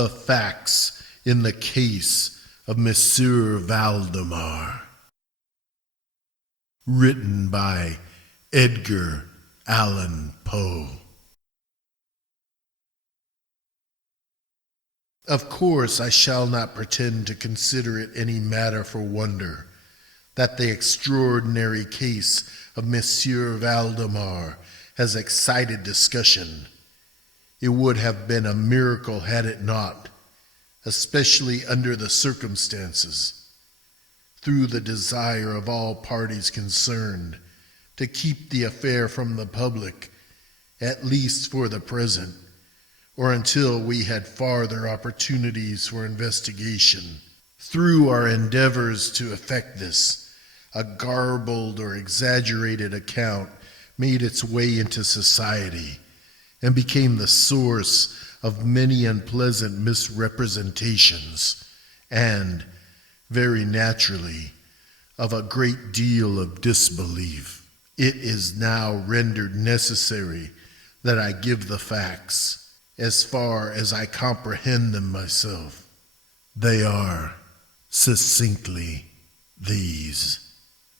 The Facts in the Case of Monsieur Valdemar. Written by Edgar Allan Poe. Of course, I shall not pretend to consider it any matter for wonder that the extraordinary case of Monsieur Valdemar has excited discussion. It would have been a miracle had it not, especially under the circumstances, through the desire of all parties concerned to keep the affair from the public, at least for the present, or until we had farther opportunities for investigation. Through our endeavors to effect this, a garbled or exaggerated account made its way into society and became the source of many unpleasant misrepresentations and, very naturally, of a great deal of disbelief. It is now rendered necessary that I give the facts as far as I comprehend them myself. They are, succinctly, these.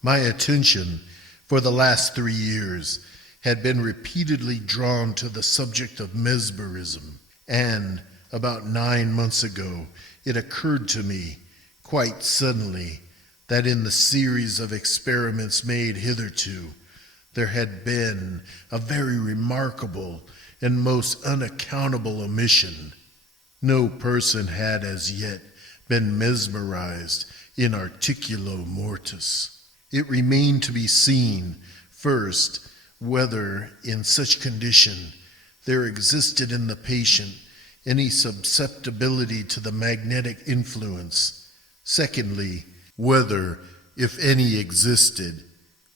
My attention for the last 3 years had been repeatedly drawn to the subject of mesmerism, and about 9 months ago it occurred to me, quite suddenly, that in the series of experiments made hitherto, there had been a very remarkable and most unaccountable omission. No person had as yet been mesmerized in articulo mortis. It remained to be seen, first, whether in such condition there existed in the patient any susceptibility to the magnetic influence. Secondly, whether, if any existed,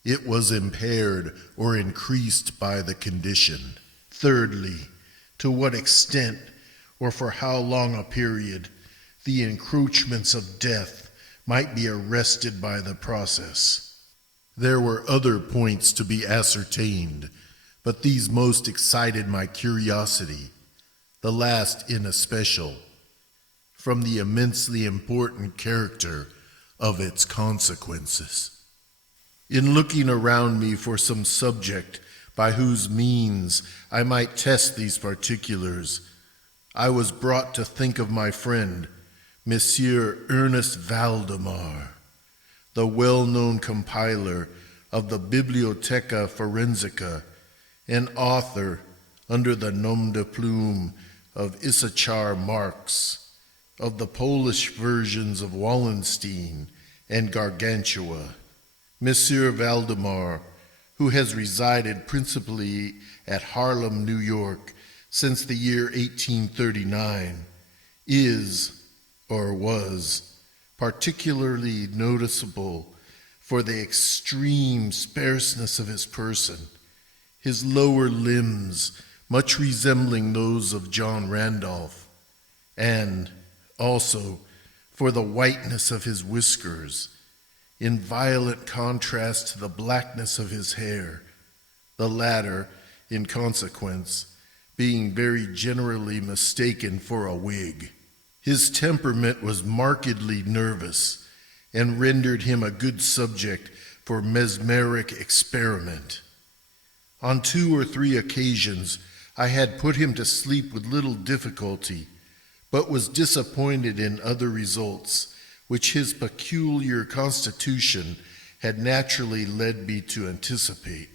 it was impaired or increased by the condition. Thirdly, to what extent or for how long a period the encroachments of death might be arrested by the process. There were other points to be ascertained, but these most excited my curiosity, the last in especial, from the immensely important character of its consequences. In looking around me for some subject by whose means I might test these particulars, I was brought to think of my friend, Monsieur Ernest Valdemar, the well-known compiler of the Bibliotheca Forensica and author, under the nom de plume of Issachar Marx, of the Polish versions of Wallenstein and Gargantua. Monsieur Valdemar, who has resided principally at Harlem, New York, since the year 1839, is, or was, particularly noticeable for the extreme sparseness of his person, his lower limbs much resembling those of John Randolph, and also for the whiteness of his whiskers, in violent contrast to the blackness of his hair, the latter, in consequence, being very generally mistaken for a wig. His temperament was markedly nervous and rendered him a good subject for mesmeric experiment. On 2 or 3 occasions I had put him to sleep with little difficulty, but was disappointed in other results which his peculiar constitution had naturally led me to anticipate.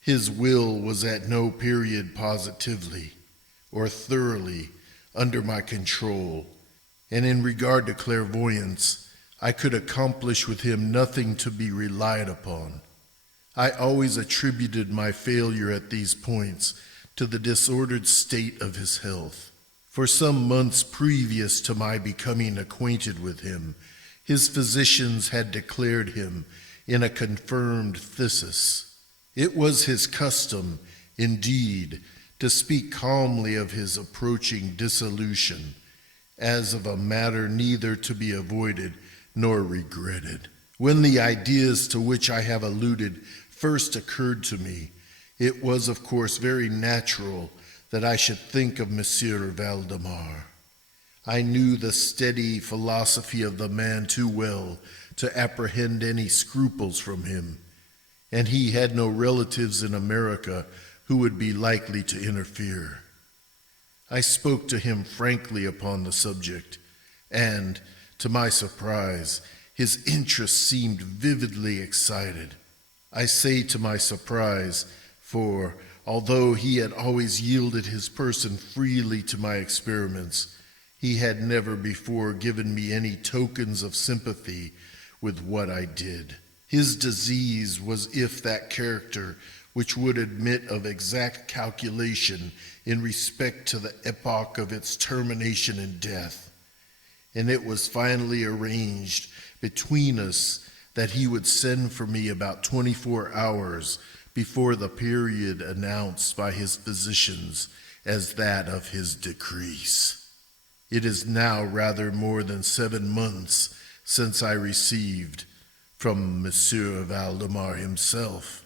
His will was at no period positively or thoroughly under my control, and in regard to clairvoyance, I could accomplish with him nothing to be relied upon. I always attributed my failure at these points to the disordered state of his health. For some months previous to my becoming acquainted with him, his physicians had declared him in a confirmed phthisis. It was his custom, indeed, to speak calmly of his approaching dissolution, as of a matter neither to be avoided nor regretted. When the ideas to which I have alluded first occurred to me, it was of course very natural that I should think of Monsieur Valdemar. I knew the steady philosophy of the man too well to apprehend any scruples from him, and he had no relatives in America who would be likely to interfere. I spoke to him frankly upon the subject, and, to my surprise, his interest seemed vividly excited. I say to my surprise, for although he had always yielded his person freely to my experiments, he had never before given me any tokens of sympathy with what I did. His disease was of that character which would admit of exact calculation in respect to the epoch of its termination in death, and it was finally arranged between us that he would send for me about 24 hours before the period announced by his physicians as that of his decrease. It is now rather more than 7 months since I received, from Monsieur Valdemar himself,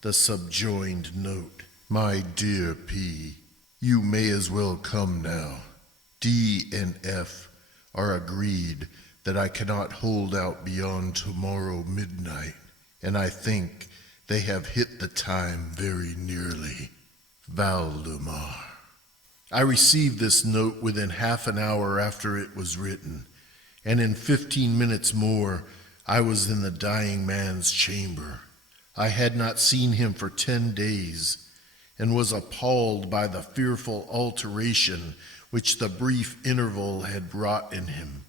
the subjoined note. My dear P, you may as well come now. D and F are agreed that I cannot hold out beyond tomorrow midnight, and I think they have hit the time very nearly. Valdemar. I received this note within half an hour after it was written, and in 15 minutes more I was in the dying man's chamber. I had not seen him for 10 days, and was appalled by the fearful alteration which the brief interval had wrought in him.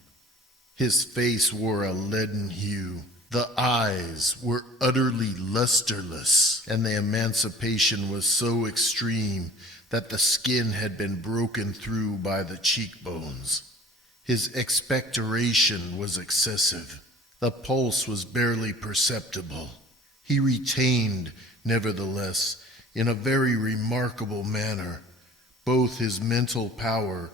His face wore a leaden hue. The eyes were utterly lusterless, and the emancipation was so extreme that the skin had been broken through by the cheekbones. His expectoration was excessive. The pulse was barely perceptible. He retained, nevertheless, in a very remarkable manner, both his mental power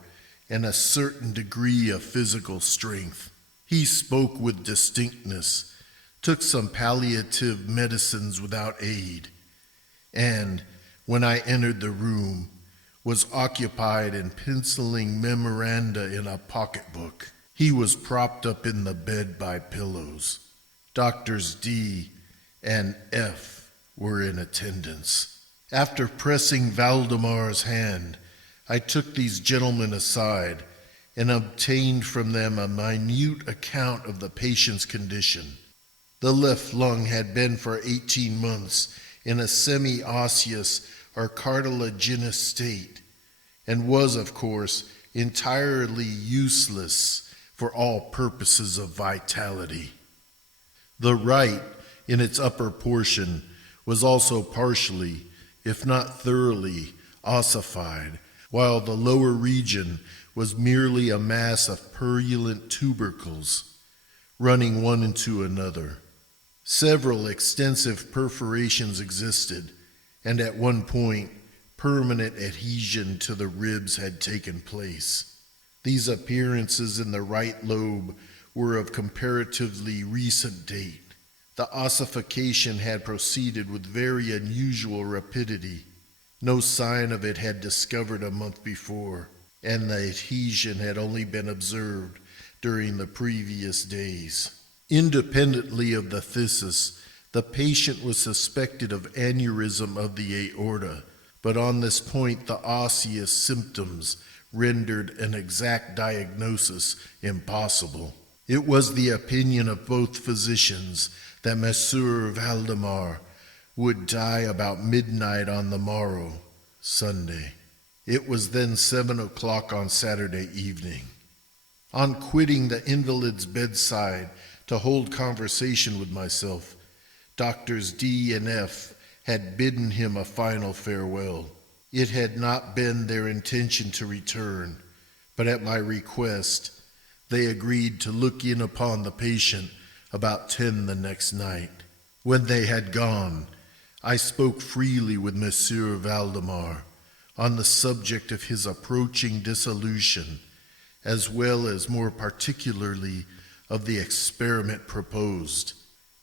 and a certain degree of physical strength. He spoke with distinctness, took some palliative medicines without aid, and, when I entered the room, was occupied in penciling memoranda in a pocketbook. He was propped up in the bed by pillows. Doctors D and F were in attendance. After pressing Valdemar's hand, I took these gentlemen aside and obtained from them a minute account of the patient's condition. The left lung had been for 18 months in a semi-osseous or cartilaginous state, and was, of course, entirely useless for all purposes of vitality. The right, in its upper portion, was also partially, if not thoroughly, ossified, while the lower region was merely a mass of purulent tubercles, running one into another. Several extensive perforations existed, and at one point, permanent adhesion to the ribs had taken place. These appearances in the right lobe were of comparatively recent date. The ossification had proceeded with very unusual rapidity. No sign of it had discovered a month before, and the adhesion had only been observed during the previous days. Independently of the phthisis, the patient was suspected of aneurysm of the aorta, but on this point the osseous symptoms rendered an exact diagnosis impossible. It was the opinion of both physicians that Monsieur Valdemar would die about midnight on the morrow, Sunday. It was then 7 o'clock on Saturday evening. On quitting the invalid's bedside to hold conversation with myself, Doctors D and F had bidden him a final farewell. It had not been their intention to return, but at my request, they agreed to look in upon the patient about 10 the next night. When they had gone, I spoke freely with Monsieur Valdemar on the subject of his approaching dissolution, as well as more particularly of the experiment proposed.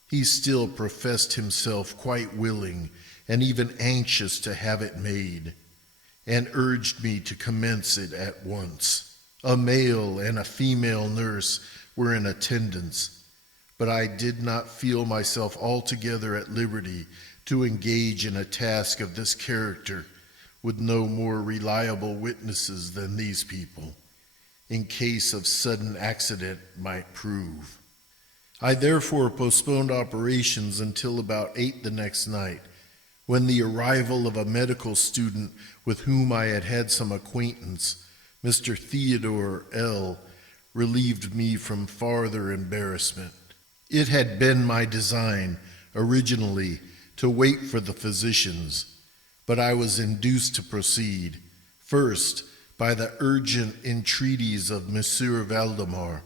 He still professed himself quite willing and even anxious to have it made, and urged me to commence it at once. A male and a female nurse were in attendance, but I did not feel myself altogether at liberty to engage in a task of this character with no more reliable witnesses than these people, in case of sudden accident might prove. I therefore postponed operations until about 8 the next night, when the arrival of a medical student with whom I had had some acquaintance, Mr. Theodore L., relieved me from farther embarrassment. It had been my design, originally, to wait for the physicians, but I was induced to proceed, first, by the urgent entreaties of Monsieur Valdemar,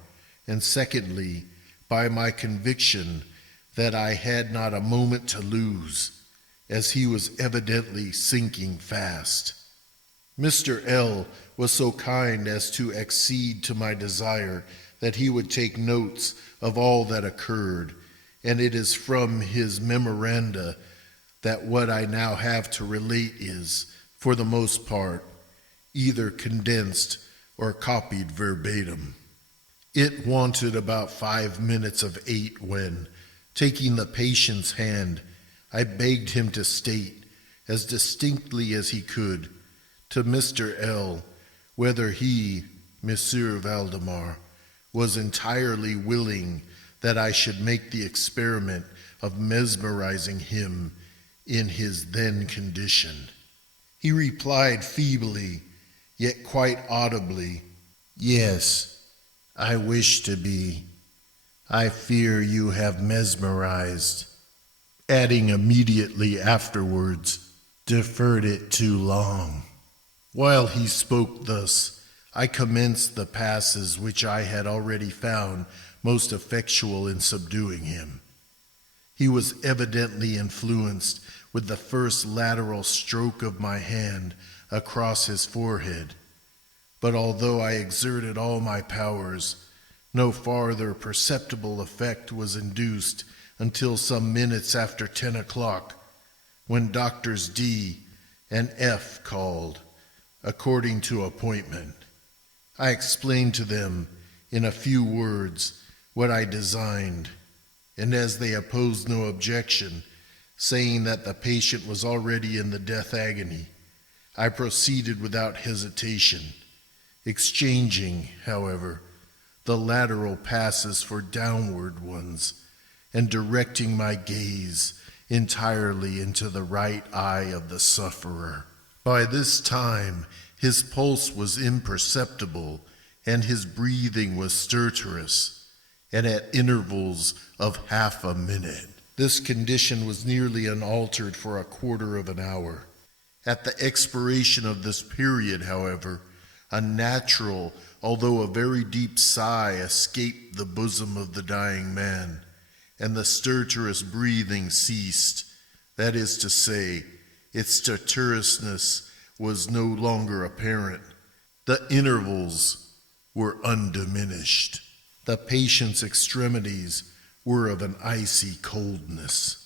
and secondly, by my conviction that I had not a moment to lose, as he was evidently sinking fast. Mr. L. was so kind as to accede to my desire that he would take notes of all that occurred, and it is from his memoranda that what I now have to relate is, for the most part, either condensed or copied verbatim. It wanted about 5 minutes of 8 when, taking the patient's hand, I begged him to state, as distinctly as he could, to Mr. L. whether he, Monsieur Valdemar, was entirely willing that I should make the experiment of mesmerizing him in his then condition. He replied feebly, yet quite audibly, "Yes, I wish to be. I fear you have mesmerized," adding immediately afterwards, "deferred it too long." While he spoke thus, I commenced the passes which I had already found most effectual in subduing him. He was evidently influenced with the first lateral stroke of my hand across his forehead, but although I exerted all my powers, no farther perceptible effect was induced until some minutes after 10 o'clock, when Doctors D and F called, according to appointment. I explained to them, in a few words, what I designed, and as they opposed no objection, saying that the patient was already in the death agony, I proceeded without hesitation, exchanging, however, the lateral passes for downward ones, and directing my gaze entirely into the right eye of the sufferer. By this time, his pulse was imperceptible, and his breathing was stertorous, and at intervals of half a minute. This condition was nearly unaltered for a quarter of an hour. At the expiration of this period, however, a natural, although a very deep sigh escaped the bosom of the dying man, and the stertorous breathing ceased. That is to say, its stertorousness was no longer apparent. The intervals were undiminished. The patient's extremities were of an icy coldness.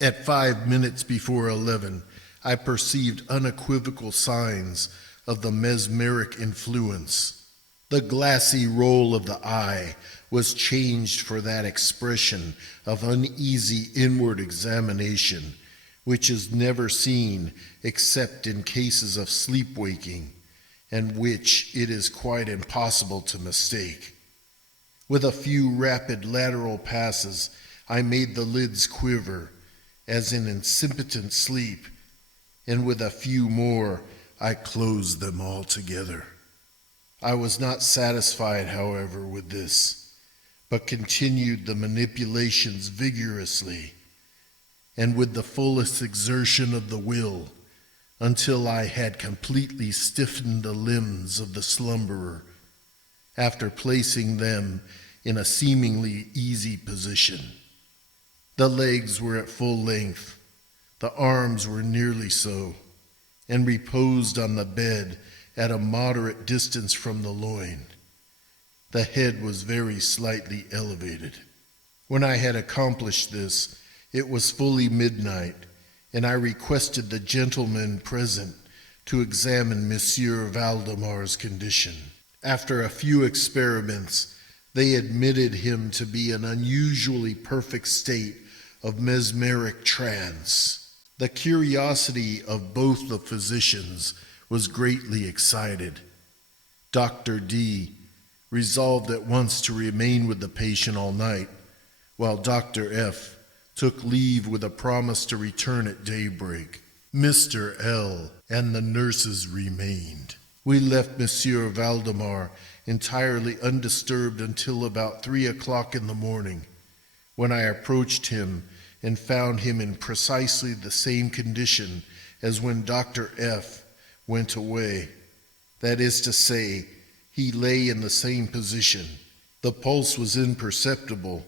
At 5 minutes before 11, I perceived unequivocal signs of the mesmeric influence. The glassy roll of the eye was changed for that expression of uneasy inward examination, which is never seen except in cases of sleep-waking, and which it is quite impossible to mistake. With a few rapid lateral passes, I made the lids quiver, as in incipient sleep, and with a few more, I closed them altogether. I was not satisfied, however, with this, but continued the manipulations vigorously, and with the fullest exertion of the will, until I had completely stiffened the limbs of the slumberer, after placing them in a seemingly easy position. The legs were at full length, the arms were nearly so, and reposed on the bed at a moderate distance from the loin. The head was very slightly elevated. When I had accomplished this, it was fully midnight, and I requested the gentlemen present to examine Monsieur Valdemar's condition. After a few experiments, they admitted him to be in an unusually perfect state of mesmeric trance. The curiosity of both the physicians was greatly excited. Dr. D resolved at once to remain with the patient all night, while Dr. F took leave with a promise to return at daybreak. Mr. L and the nurses remained. We left Monsieur Valdemar entirely undisturbed until about 3 o'clock in the morning, when I approached him and found him in precisely the same condition as when Dr. F went away. That is to say, he lay in the same position. The pulse was imperceptible.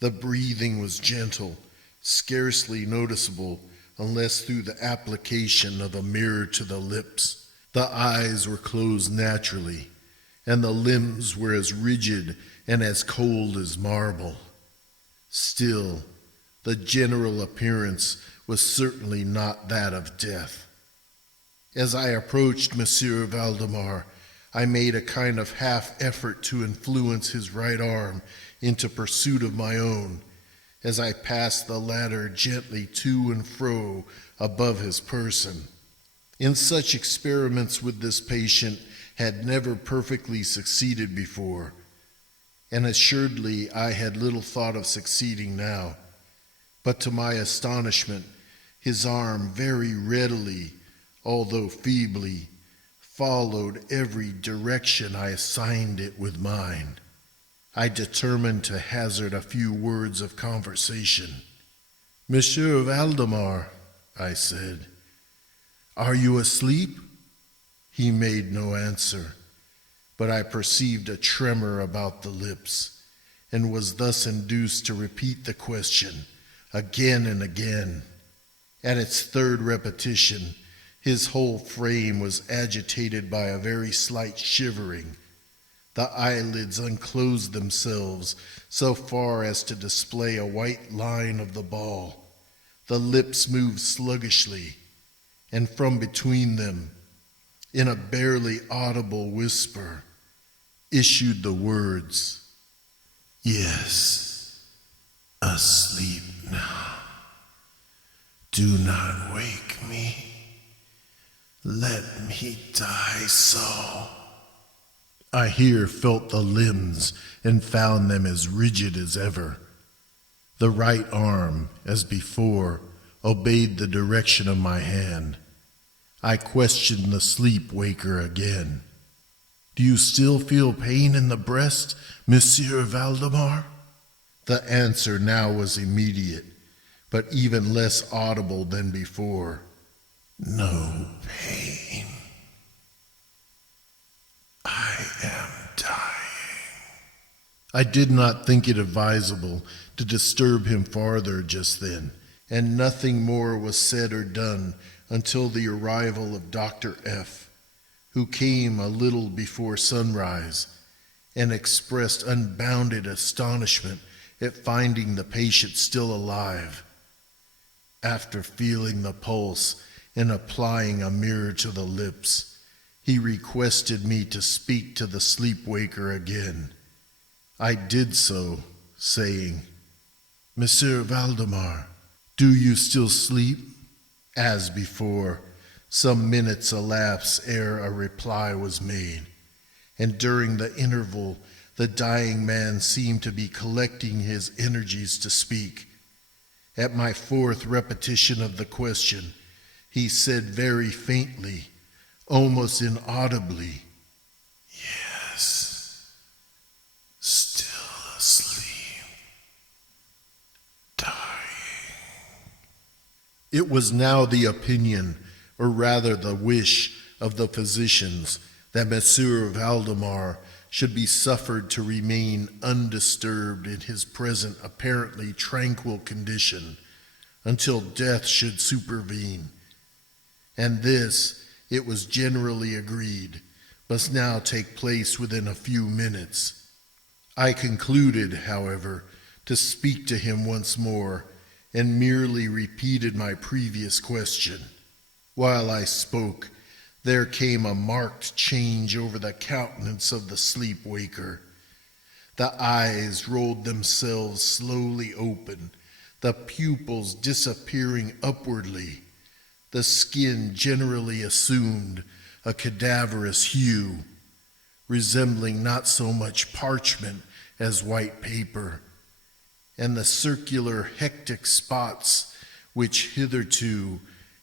The breathing was gentle, scarcely noticeable unless through the application of a mirror to the lips. The eyes were closed naturally, and the limbs were as rigid and as cold as marble. Still, the general appearance was certainly not that of death. As I approached Monsieur Valdemar, I made a kind of half effort to influence his right arm into pursuit of my own, as I passed the latter gently to and fro above his person. In such experiments with this patient had never perfectly succeeded before, and assuredly I had little thought of succeeding now. But to my astonishment, his arm very readily, although feebly, followed every direction I assigned it with mine. I determined to hazard a few words of conversation. "Monsieur Valdemar," I said, "are you asleep?" He made no answer, but I perceived a tremor about the lips, and was thus induced to repeat the question again and again. At its third repetition, his whole frame was agitated by a very slight shivering. The eyelids unclosed themselves so far as to display a white line of the ball. The lips moved sluggishly, and from between them, in a barely audible whisper, issued the words, "Yes, asleep now. Do not wake me. Let me die so." I here felt the limbs and found them as rigid as ever. The right arm, as before, obeyed the direction of my hand. I questioned the sleep-waker again. "Do you still feel pain in the breast, Monsieur Valdemar?" The answer now was immediate, but even less audible than before. "No pain. I am dying." I did not think it advisable to disturb him farther just then, and nothing more was said or done until the arrival of Dr. F, who came a little before sunrise, and expressed unbounded astonishment at finding the patient still alive. After feeling the pulse and applying a mirror to the lips, he requested me to speak to the sleep-waker again. I did so, saying, "Monsieur Valdemar, do you still sleep?" As before, some minutes elapsed ere a reply was made, and during the interval the dying man seemed to be collecting his energies to speak. At my fourth repetition of the question, he said very faintly, almost inaudibly, "Yes, still asleep, dying." It was now the opinion, or rather the wish, of the physicians that Monsieur Valdemar should be suffered to remain undisturbed in his present apparently tranquil condition until death should supervene. And this, it was generally agreed, must now take place within a few minutes. I concluded, however, to speak to him once more, and merely repeated my previous question. While I spoke, There came a marked change over the countenance of the sleep-waker. The eyes rolled themselves slowly open, the pupils disappearing upwardly. The skin generally assumed a cadaverous hue, resembling not so much parchment as white paper, and the circular hectic spots which hitherto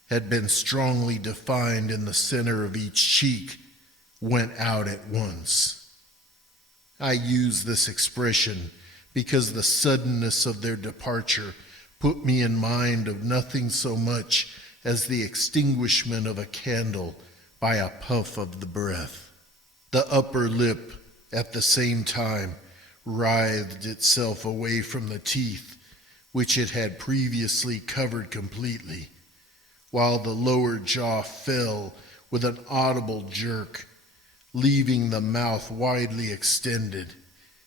had been strongly defined in the center of each cheek went out at once. I use this expression because the suddenness of their departure put me in mind of nothing so much as the extinguishment of a candle by a puff of the breath. The upper lip, at the same time, writhed itself away from the teeth, which it had previously covered completely, while the lower jaw fell with an audible jerk, leaving the mouth widely extended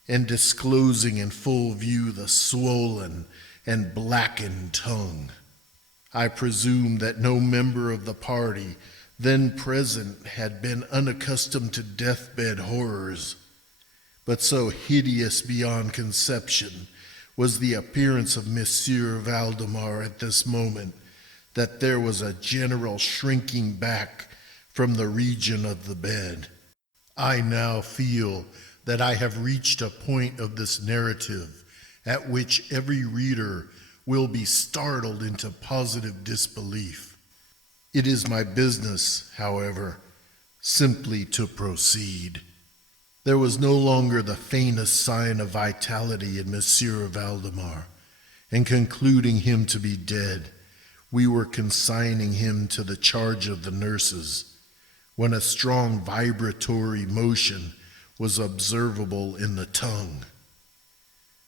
and disclosing in full view the swollen and blackened tongue. I presume that no member of the party then present had been unaccustomed to deathbed horrors, but so hideous beyond conception was the appearance of Monsieur Valdemar at this moment that there was a general shrinking back from the region of the bed. I now feel that I have reached a point of this narrative at which every reader will be startled into positive disbelief. It is my business, however, simply to proceed. There was no longer the faintest sign of vitality in Monsieur Valdemar, and concluding him to be dead, we were consigning him to the charge of the nurses, when a strong vibratory motion was observable in the tongue.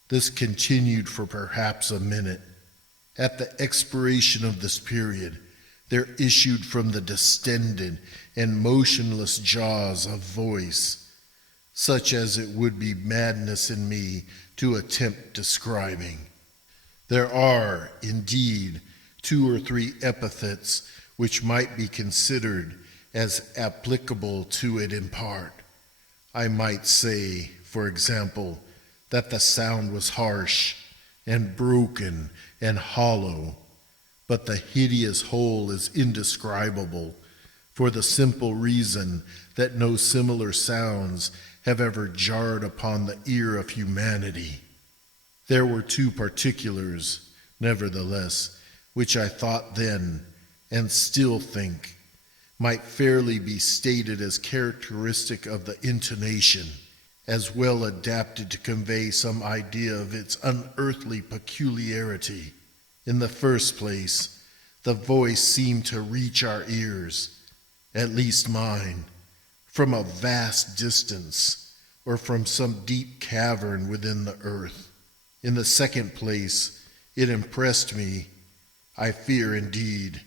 This continued for perhaps a minute. At the expiration of this period, there issued from the distended and motionless jaws a voice, such as it would be madness in me to attempt describing. There are, indeed, 2 or 3 epithets which might be considered as applicable to it in part. I might say, for example, that the sound was harsh and broken and hollow, but the hideous whole is indescribable for the simple reason that no similar sounds have ever jarred upon the ear of humanity. There were 2 particulars, nevertheless, which I thought then, and still think, might fairly be stated as characteristic of the intonation, as well adapted to convey some idea of its unearthly peculiarity. In the first place, the voice seemed to reach our ears, at least mine, from a vast distance, or from some deep cavern within the earth. In the second place, it impressed me, I fear indeed,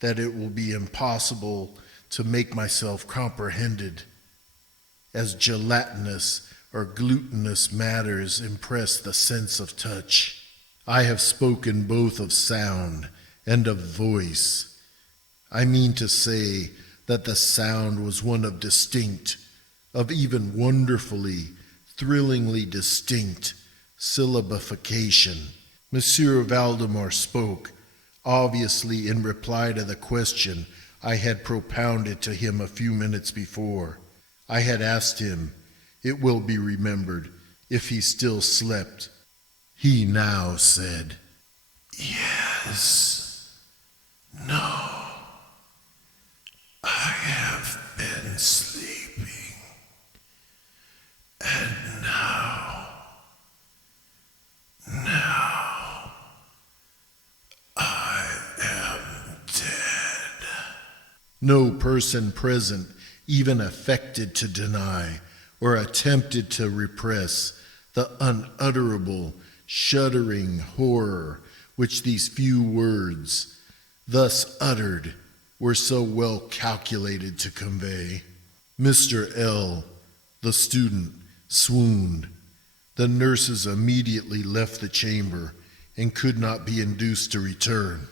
that it will be impossible to make myself comprehended, as gelatinous or glutinous matters impress the sense of touch. I have spoken both of sound and of voice. I mean to say that the sound was one of distinct, of even wonderfully, thrillingly distinct syllabification. Monsieur Valdemar spoke, obviously in reply to the question I had propounded to him a few minutes before. I had asked him, it will be remembered, if he still slept. He now said, "Yes, no, I have been sleeping, and now I am dead." No person present even affected to deny or attempted to repress the unutterable, shuddering horror which these few words, thus uttered, were so well calculated to convey. Mr. L., the student, swooned. The nurses immediately left the chamber and could not be induced to return.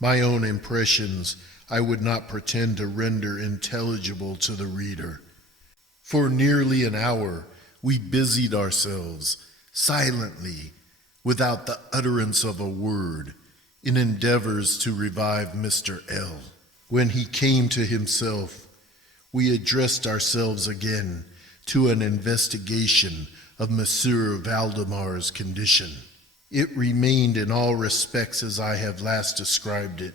My own impressions I would not pretend to render intelligible to the reader. For nearly an hour, we busied ourselves, silently, without the utterance of a word, in endeavors to revive Mr. L. When he came to himself, we addressed ourselves again to an investigation of Monsieur Valdemar's condition. It remained in all respects as I have last described it,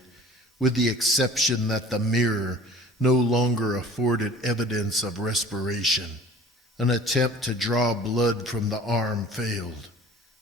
with the exception that the mirror no longer afforded evidence of respiration. An attempt to draw blood from the arm failed.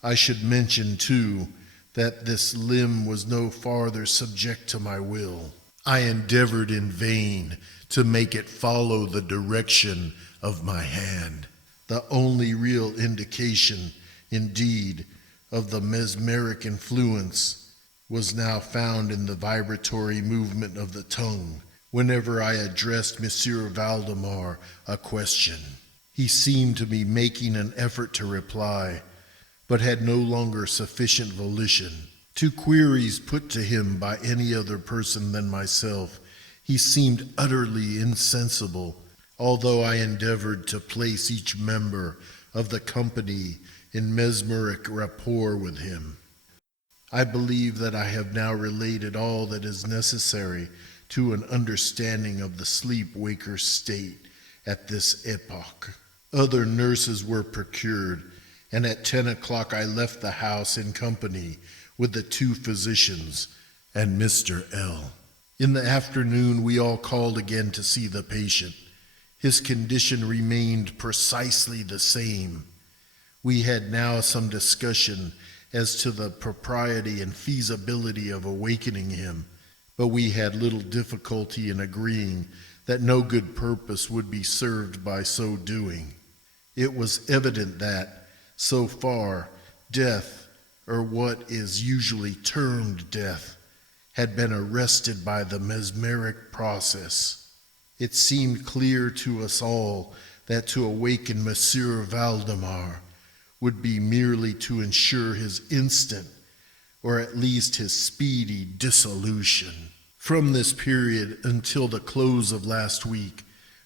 I should mention, too, that this limb was no farther subject to my will. I endeavored in vain to make it follow the direction of my hand. The only real indication, indeed, of the mesmeric influence was now found in the vibratory movement of the tongue whenever I addressed Monsieur Valdemar a question. He seemed to be making an effort to reply, but had no longer sufficient volition. To queries put to him by any other person than myself, he seemed utterly insensible, although I endeavored to place each member of the company in mesmeric rapport with him. I believe that I have now related all that is necessary to an understanding of the sleep-waker's state at this epoch. Other nurses were procured, and at 10 o'clock I left the house in company with the 2 physicians and Mr. L. In the afternoon we all called again to see the patient. His condition remained precisely the same. We had now some discussion as to the propriety and feasibility of awakening him, but we had little difficulty in agreeing that no good purpose would be served by so doing. It was evident that, so far, death, or what is usually termed death, had been arrested by the mesmeric process. It seemed clear to us all that to awaken Monsieur Valdemar would be merely to ensure his instant, or at least his speedy dissolution. From this period until the close of last week,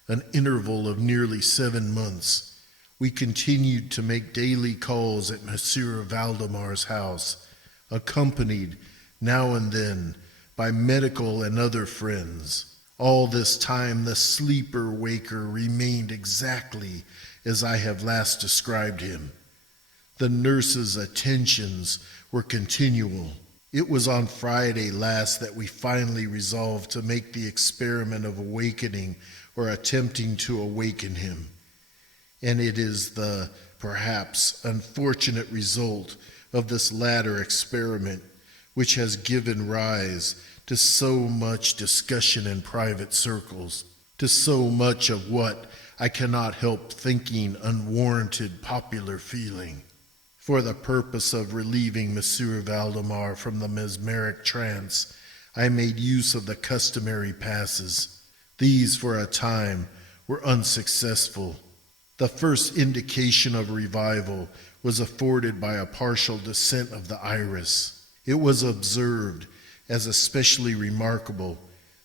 an interval of nearly 7 months, we continued to make daily calls at Monsieur Valdemar's house, accompanied now and then by medical and other friends. All this time the sleeper-waker remained exactly as I have last described him. The nurse's attentions were continual. It was on Friday last that we finally resolved to make the experiment of awakening or attempting to awaken him. And it is the, perhaps, unfortunate result of this latter experiment which has given rise to so much discussion in private circles, to so much of what I cannot help thinking unwarranted popular feeling. For the purpose of relieving Monsieur Valdemar from the mesmeric trance, I made use of the customary passes. These, for a time, were unsuccessful. The first indication of revival was afforded by a partial descent of the iris. It was observed as especially remarkable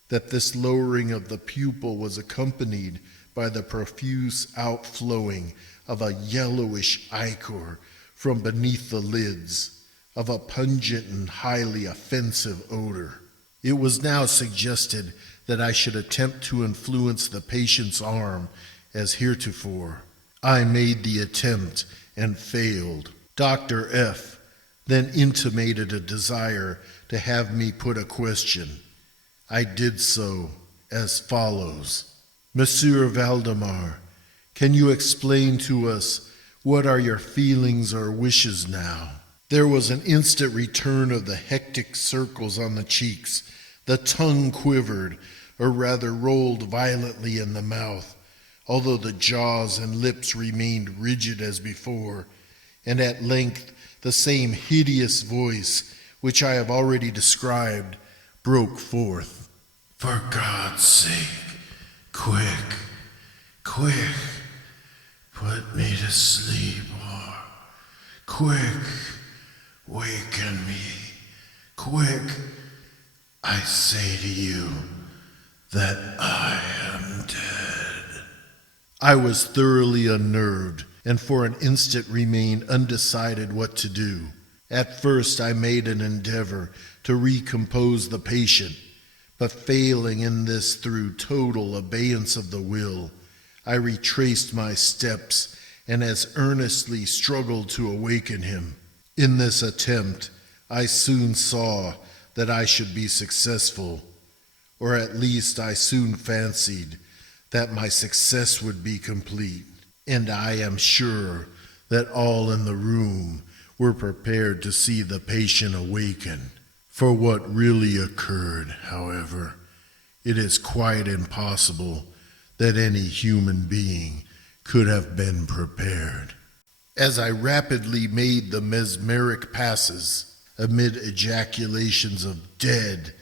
that this lowering of the pupil was accompanied by the profuse outflowing of a yellowish ichor from beneath the lids, of a pungent and highly offensive odor. It was now suggested that I should attempt to influence the patient's arm as heretofore. I made the attempt and failed. Dr. F. then intimated a desire to have me put a question. I did so as follows. Monsieur Valdemar, can you explain to us what are your feelings or wishes now? There was an instant return of the hectic circles on the cheeks. The tongue quivered, or rather rolled violently in the mouth, although the jaws and lips remained rigid as before, and at length the same hideous voice, which I have already described, broke forth. For God's sake, quick, quick, put me to sleep, or quick, waken me, quick, I say to you, that I am dead. I was thoroughly unnerved, and for an instant remained undecided what to do. At first I made an endeavor to recompose the patient, but failing in this through total abeyance of the will, I retraced my steps and as earnestly struggled to awaken him. In this attempt, I soon saw that I should be successful, or at least I soon fancied that my success would be complete, and I am sure that all in the room were prepared to see the patient awaken. For what really occurred, however, it is quite impossible that any human being could have been prepared. As I rapidly made the mesmeric passes, amid ejaculations of dead,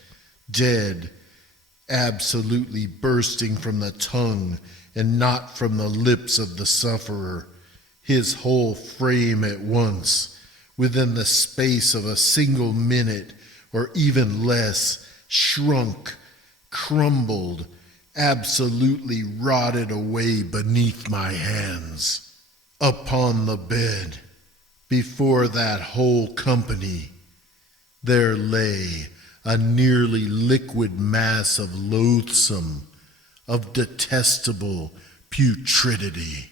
dead, absolutely bursting from the tongue and not from the lips of the sufferer, his whole frame at once, within the space of a single minute or even less, shrunk, crumbled, absolutely rotted away beneath my hands. Upon the bed, before that whole company, there lay a nearly liquid mass of loathsome, of detestable putridity.